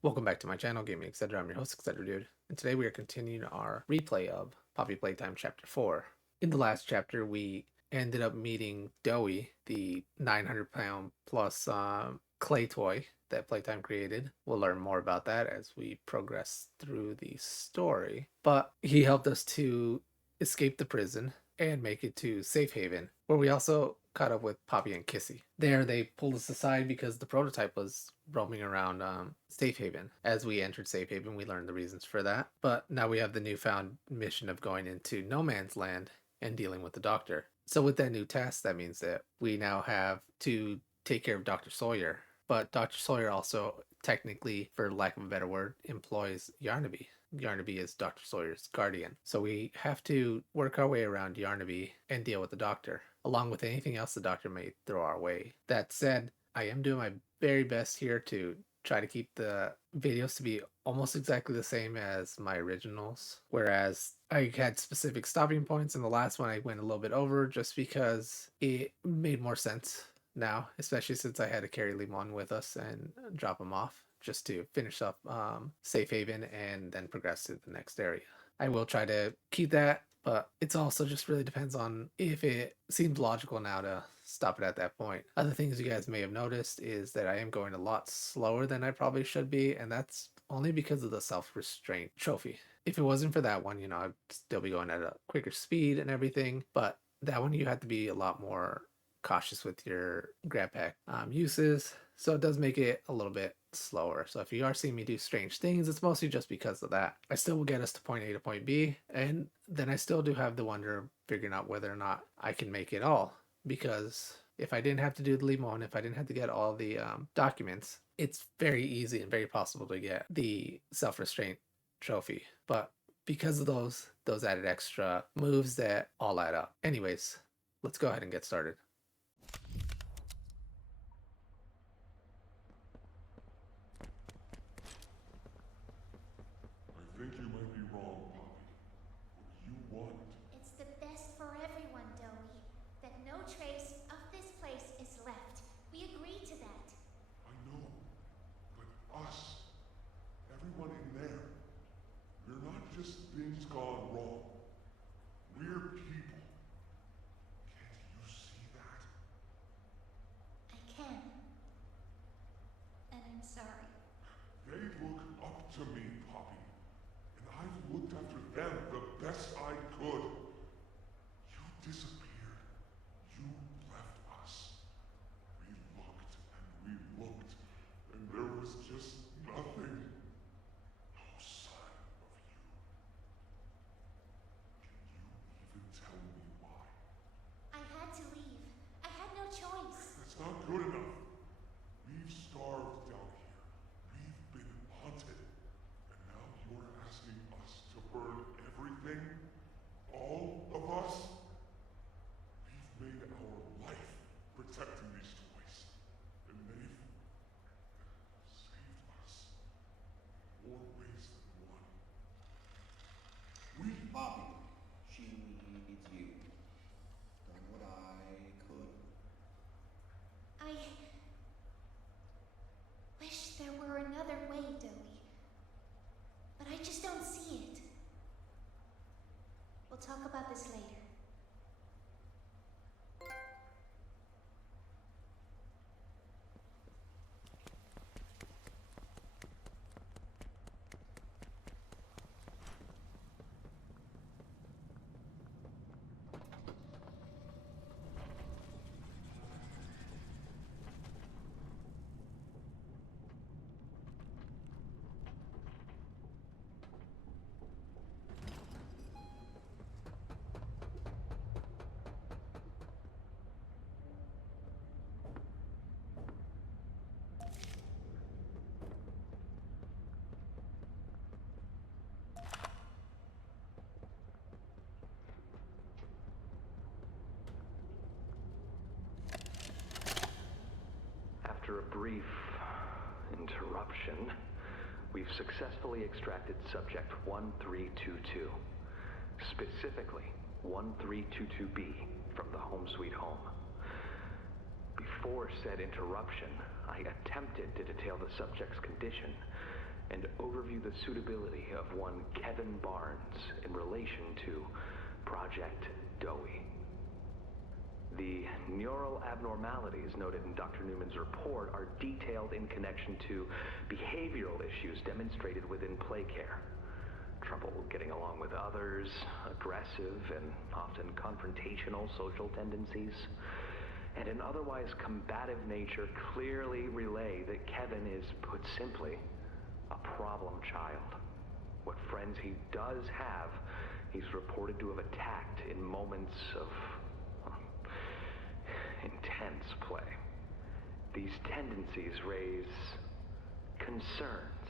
Welcome back to my channel, Gaming Etc. I'm your host, Etc. Dude, and today we are continuing our replay of Poppy Playtime Chapter 4. In the last chapter, we ended up meeting Doey, the 900-pound plus clay toy that Playtime created. We'll learn more about that as we progress through the story. But he helped us to escape the prison and make it to Safe Haven, where we also caught up with Poppy and Kissy. There, they pulled us aside because the prototype was roaming around Safe Haven. As we entered Safe Haven, we learned the reasons for that. But now we have the newfound mission of going into No Man's Land and dealing with the Doctor. So with that new task, that means that we now have to take care of Dr. Sawyer. But Dr. Sawyer also, technically, for lack of a better word, employs Yarnaby. Yarnaby is Dr. Sawyer's guardian. So we have to work our way around Yarnaby and deal with the Doctor, along with anything else the Doctor may throw our way. That said, I am doing my very best here to try to keep the videos to be almost exactly the same as my originals, whereas I had specific stopping points in the last one. I went a little bit over just because it made more sense now, especially since I had to carry Limon with us and drop him off just to finish up Safe Haven and then progress to the next area. I will try to keep that, but it's also just really depends on if it seems logical now to stop it at that point. Other things you guys may have noticed is that I am going a lot slower than I probably should be, and that's only because of the self-restraint trophy. If it wasn't for that one, I'd still be going at a quicker speed and everything, but that one you have to be a lot more cautious with your grab pack uses, so it does make it a little bit slower. So if you are seeing me do strange things, it's mostly just because of that. I still will get us to point A to point B, and then I still do have the wonder of figuring out whether or not I can make it all, because if I didn't have to do the limon, if I didn't have to get all the documents, it's very easy and very possible to get the self-restraint trophy. But because of those added extra moves, that all add up. Anyways, let's go ahead and get started. I think you might be wrong, Poppy. What you want. It's the best for everyone, Doey. That no trace of this place is left. We agree to that. I know. But us. Everyone in there. We're not just things gone wrong. We're people. Can't you see that? I can. And I'm sorry. They look up to me, Poppy. And I've looked after them the best I could. You disappeared. You left us. We looked and we looked, and there was just nothing. No sign of you. Can you even tell me why? I had to leave. I had no choice. That's not good enough. We've starved down here. We've been haunted. And now you're asking us to burn everything? All of us? We've made our life protecting these toys. And they've saved us. More ways than one. Poppy, she needs you. Done what I could. I wish there were another way, Doey. But I just don't see it. We'll talk about this later. After a brief interruption, we've successfully extracted subject 1322, specifically 1322B, from the Home Sweet Home. Before said interruption, I attempted to detail the subject's condition, and overview the suitability of one Kevin Barnes in relation to Project Doey. The neural abnormalities noted in Dr. Newman's report are detailed in connection to behavioral issues demonstrated within play care. Trouble getting along with others, aggressive and often confrontational social tendencies, and an otherwise combative nature clearly relay that Kevin is, put simply, a problem child. What friends he does have, he's reported to have attacked in moments of intense play. These tendencies raise concerns.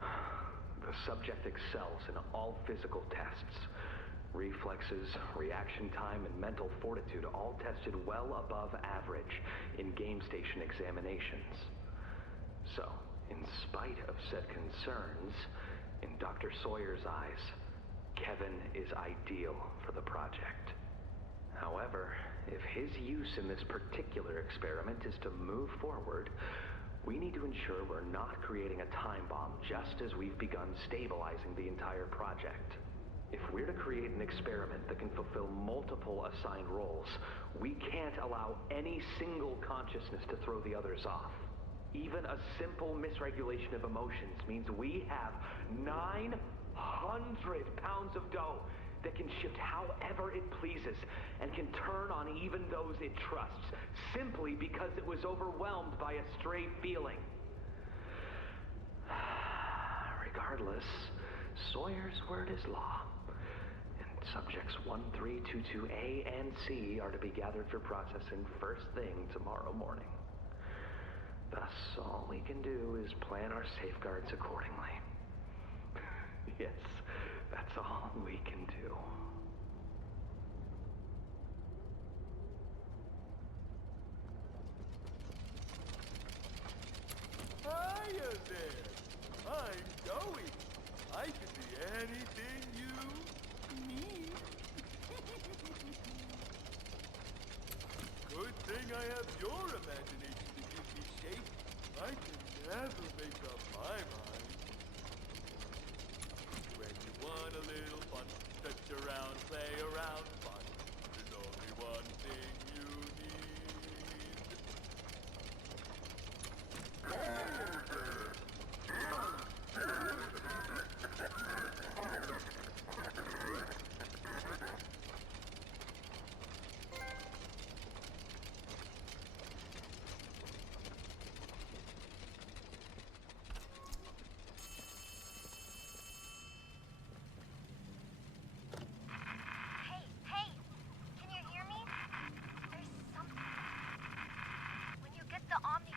The subject excels in all physical tests. Reflexes, reaction time, and mental fortitude all tested well above average in game station examinations. So, in spite of said concerns, in Dr. Sawyer's eyes, Kevin is ideal for the project. However, if his use in this particular experiment is to move forward, we need to ensure we're not creating a time bomb just as we've begun stabilizing the entire project. If we're to create an experiment that can fulfill multiple assigned roles, we can't allow any single consciousness to throw the others off. Even a simple misregulation of emotions means we have 900 pounds of dough that can shift however it pleases and can turn on even those it trusts, simply because it was overwhelmed by a stray feeling. Regardless, Sawyer's word is law, and subjects 1322A and C are to be gathered for processing first thing tomorrow morning. Thus, all we can do is plan our safeguards accordingly. Yes, that's all we can do. Hiya there! I'm Doey. I can be anything you need. Good thing I have your imagination to give me shape. I can never make up my mind. When you want a little fun, stretch around, play around, fun. There's only one thing you need. Hey, can you hear me? There's something. When you get the Omni...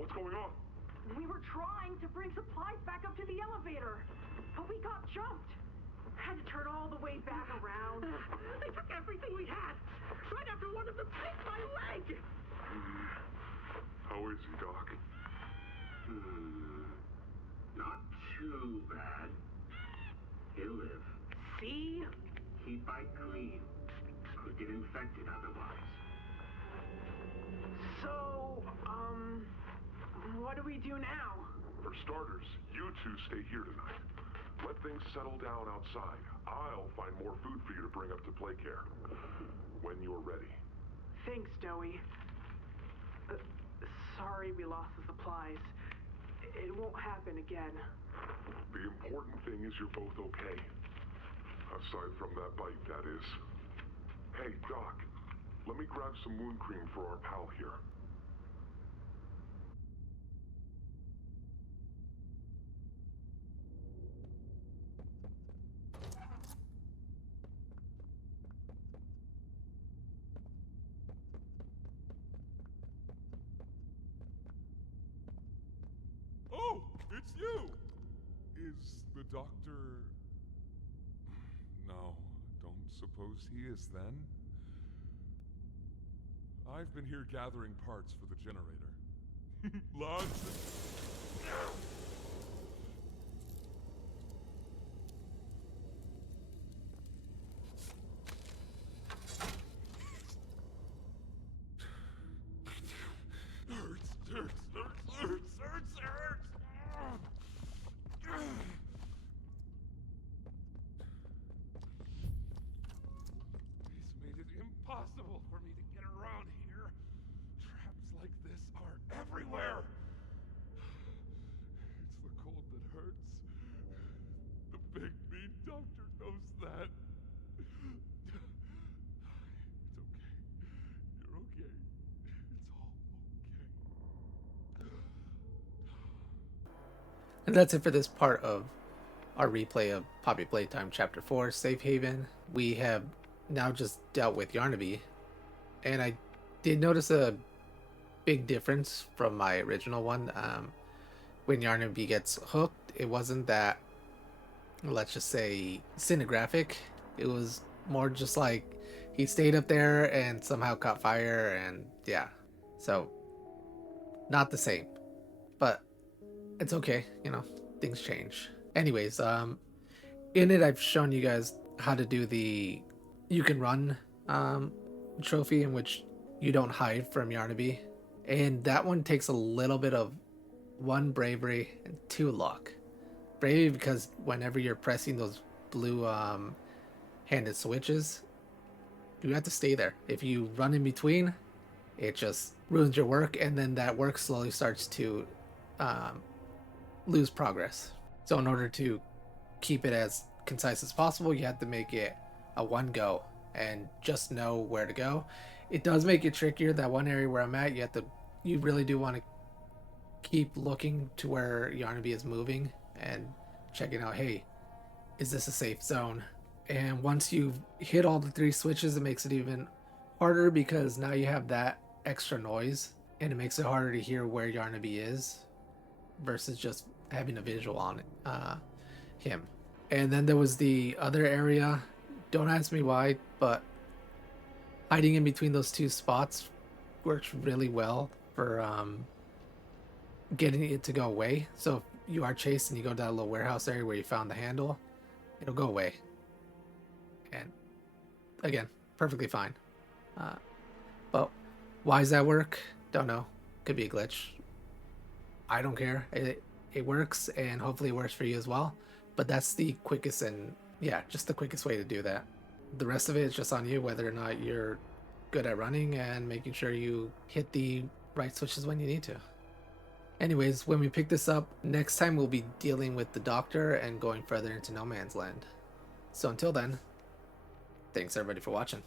What's going on? We were trying to bring supplies back up to the elevator, but we got jumped. Had to turn all the way back around. They took everything we had, right after one of them bit my leg! How is he, Doc? Not too bad. He'll live. See? He'd bite clean. Could get infected otherwise. So, what do we do now? For starters, you two stay here tonight. Let things settle down outside. I'll find more food for you to bring up to play care. When you're ready. Thanks, Doey. Sorry we lost the supplies. It won't happen again. The important thing is you're both okay. Aside from that bite, that is. Hey, Doc, let me grab some wound cream for our pal here. Oh, it's you! Is the doctor... No, don't suppose he is then? I've been here gathering parts for the generator. Lots of... Hurts. He's made it impossible for me to get around here. Traps like this are everywhere. It's the cold that hurts. The big mean doctor knows that. It's okay. You're okay. It's all okay. And that's it for this part of our replay of Poppy Playtime Chapter 4, Safe Haven. We have now just dealt with Yarnaby, and I did notice a big difference from my original one. When Yarnaby gets hooked, it wasn't that, let's just say, cinegraphic. It was more just like he stayed up there and somehow caught fire, and yeah. So, not the same. But it's okay, you know, things change. Anyways, in it I've shown you guys how to do the you can run trophy, in which you don't hide from Yarnaby. And that one takes a little bit of 1 bravery and 2 luck. Bravery because whenever you're pressing those blue handed switches, you have to stay there. If you run in between, it just ruins your work, and then that work slowly starts to lose progress. So in order to keep it as concise as possible, you have to make it a 1 go and just know where to go. It does make it trickier. That one area where I'm at, you really do want to keep looking to where Yarnaby is moving and checking out, hey, is this a safe zone? And once you've hit all the 3 switches, it makes it even harder, because now you have that extra noise and it makes it harder to hear where Yarnaby is versus just having a visual on him. And then there was the other area. Don't ask me why, but hiding in between those 2 spots works really well for getting it to go away. So if you are chased and you go to that little warehouse area where you found the handle, it'll go away. And again, perfectly fine. But why does that work? Don't know. Could be a glitch. I don't care. It works, and hopefully it works for you as well. But that's the quickest and, yeah, just the quickest way to do that. The rest of it is just on you, whether or not you're good at running and making sure you hit the right switches when you need to. Anyways, when we pick this up, next time we'll be dealing with the doctor and going further into No Man's Land. So until then, thanks everybody for watching.